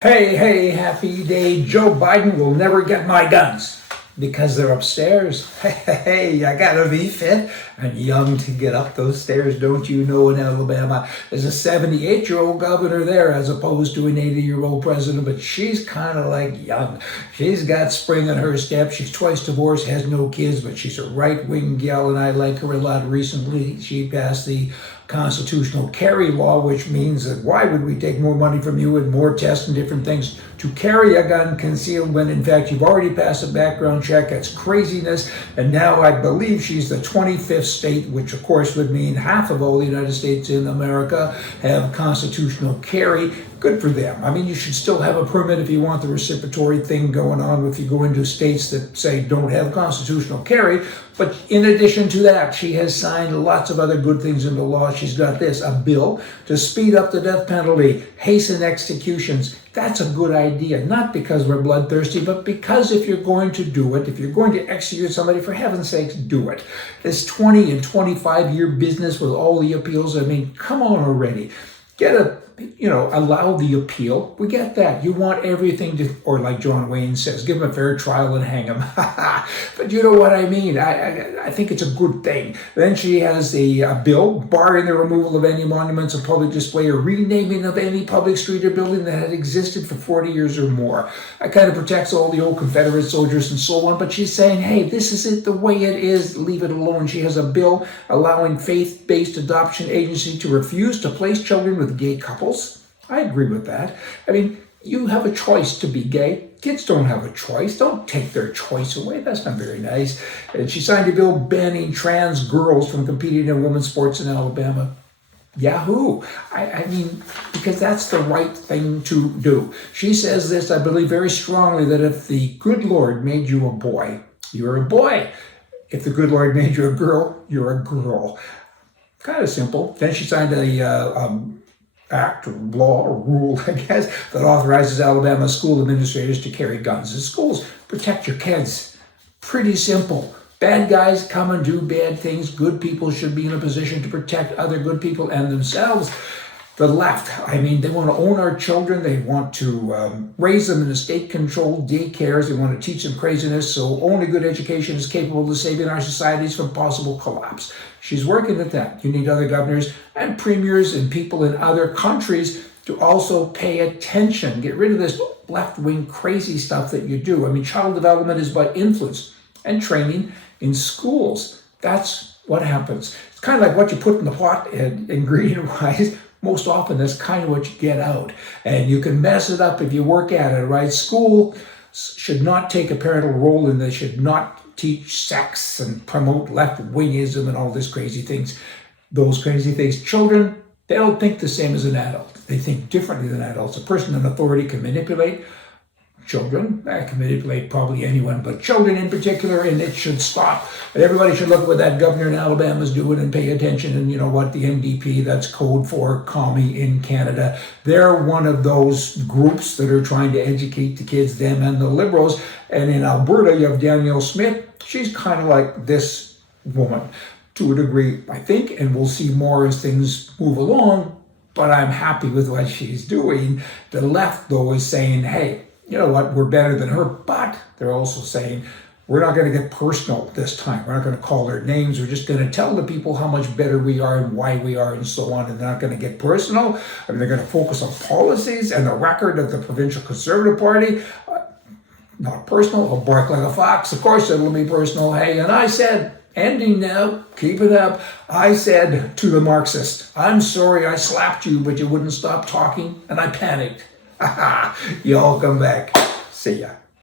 Hey, happy day. Joe Biden will never get my guns because they're upstairs. Hey, I gotta be fit and young to get up those stairs, don't you know, in Alabama. There's a 78-year-old governor there as opposed to an 80-year-old president, but she's kind of like young. She's got spring in her step. She's twice divorced, has no kids, but she's a right-wing gal, and I like her a lot. Recently, she passed the constitutional carry law, which means that why would we take more money from you and more tests and different things to carry a gun concealed when in fact you've already passed a background check? It's craziness. And now I believe she's the 25th state, which of course would mean half of all the United States in America have constitutional carry. Good for them. I mean, you should still have a permit if you want the reciprocatory thing going on if you go into states that say don't have constitutional carry. But in addition to that, she has signed lots of other good things into law. She's got a bill to speed up the death penalty, hasten executions. That's a good idea, not because we're bloodthirsty, but because if you're going to do it, if you're going to execute somebody, for heaven's sakes, do it. This 20 and 25-year business with all the appeals, I mean, come on already. Allow the appeal. We get that. You want everything to, or like John Wayne says, give him a fair trial and hang him. But you know what I mean. I think it's a good thing. Then she has a bill barring the removal of any monuments of public display or renaming of any public street or building that had existed for 40 years or more. That kind of protects all the old Confederate soldiers and so on. But she's saying, hey, this isn't the way it is. Leave it alone. She has a bill allowing faith-based adoption agency to refuse to place children with gay couples. I agree with that. I mean, you have a choice to be gay. Kids don't have a choice. Don't take their choice away. That's not very nice. And she signed a bill banning trans girls from competing in women's sports in Alabama. Yahoo! I mean, because that's the right thing to do. She says this, I believe very strongly, that if the good Lord made you a boy, you're a boy. If the good Lord made you a girl, you're a girl. Kind of simple. Then she signed a act or law or rule, I guess, that authorizes Alabama school administrators to carry guns in schools. Protect your kids. Pretty simple. Bad guys come and do bad things. Good people should be in a position to protect other good people and themselves. The left, I mean, they want to own our children. They want to raise them in a state-controlled daycares. They want to teach them craziness. So only good education is capable of saving our societies from possible collapse. She's working at that. You need other governors and premiers and people in other countries to also pay attention. Get rid of this left-wing crazy stuff that you do. I mean, child development is by influence and training in schools. That's what happens. It's kind of like what you put in the pot, ingredient-wise. Most often, that's kind of what you get out. And you can mess it up if you work at it, right? School should not take a parental role, and they should not teach sex and promote left-wingism and all these crazy things. Those crazy things. Children, they don't think the same as an adult. They think differently than adults. A person in authority can manipulate children. I can manipulate probably anyone, but children in particular, and it should stop. And everybody should look at what that governor in Alabama is doing and pay attention. And you know what? The NDP, that's code for commie in Canada. They're one of those groups that are trying to educate the kids, them and the liberals. And in Alberta, you have Danielle Smith. She's kind of like this woman to a degree, I think, and we'll see more as things move along. But I'm happy with what she's doing. The left, though, is saying, hey, you know what, we're better than her, but they're also saying, we're not going to get personal this time. We're not going to call their names. We're just going to tell the people how much better we are and why we are and so on. And they're not going to get personal. I mean, they're going to focus on policies and the record of the provincial Conservative Party. Not personal. I'll bark like a fox. Of course, it'll be personal. Hey, and I said, ending now, keep it up. I said to the Marxist, I'm sorry I slapped you, but you wouldn't stop talking, and I panicked. You all come back. See ya.